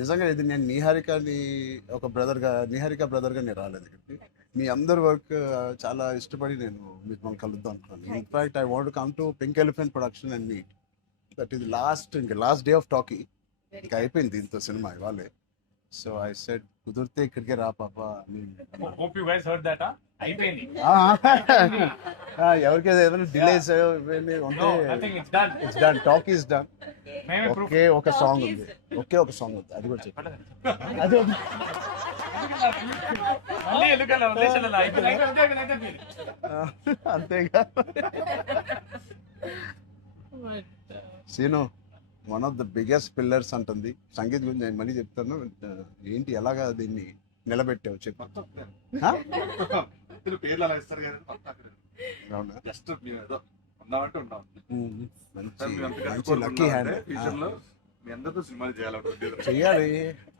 నిజంగా ఇది నేను ఒక నిహారిక బ్రదర్గా నేను రాలేదు ఇక్కడికి. మీ అందరి వర్క్ చాలా ఇష్టపడి నేను మిమ్మల్ని కలుద్దాం అనుకున్నాను. In fact I want come to pink elephant production and meet. That is last day of talkie. ఇంకా అయిపోయింది దీంతో సినిమా ఇవాళే. సో ఐ సెడ్ కుదిరితే ఇక్కడికే రా పాప అని. Hope you guys heard that, huh? అయిపోయింది. ఎవరికైనా ఏదైనా delays No, I think it's done. It's done, talk is done. మేమే proof. ఒకే ఒక సాంగ్ ఉంది, అది కూడా చెప్పండి. అది మళ్ళీ ఎందుకలా వదిలేసాను అలా. అయిపోయింది. అంతేగా. Scene one of the biggest pillars అంటుంది సంగీత్ గురించి. నేను మళ్ళీ చెప్తాను. ఏంటి ఎలాగా దీన్ని నిలబెట్టావు చెప్పు. పేర్లు అలా ఇస్తారు కదా, అవునా? జస్ట్ మేము ఏదో ఉన్నామంటే ఉన్నాం. మంచి లక్కీ హ్యాండ్. ఫ్యూచర్ లో మీ అందరితో సినిమాలు చేయాలనుకుంటున్నారు. చెయ్యాలి.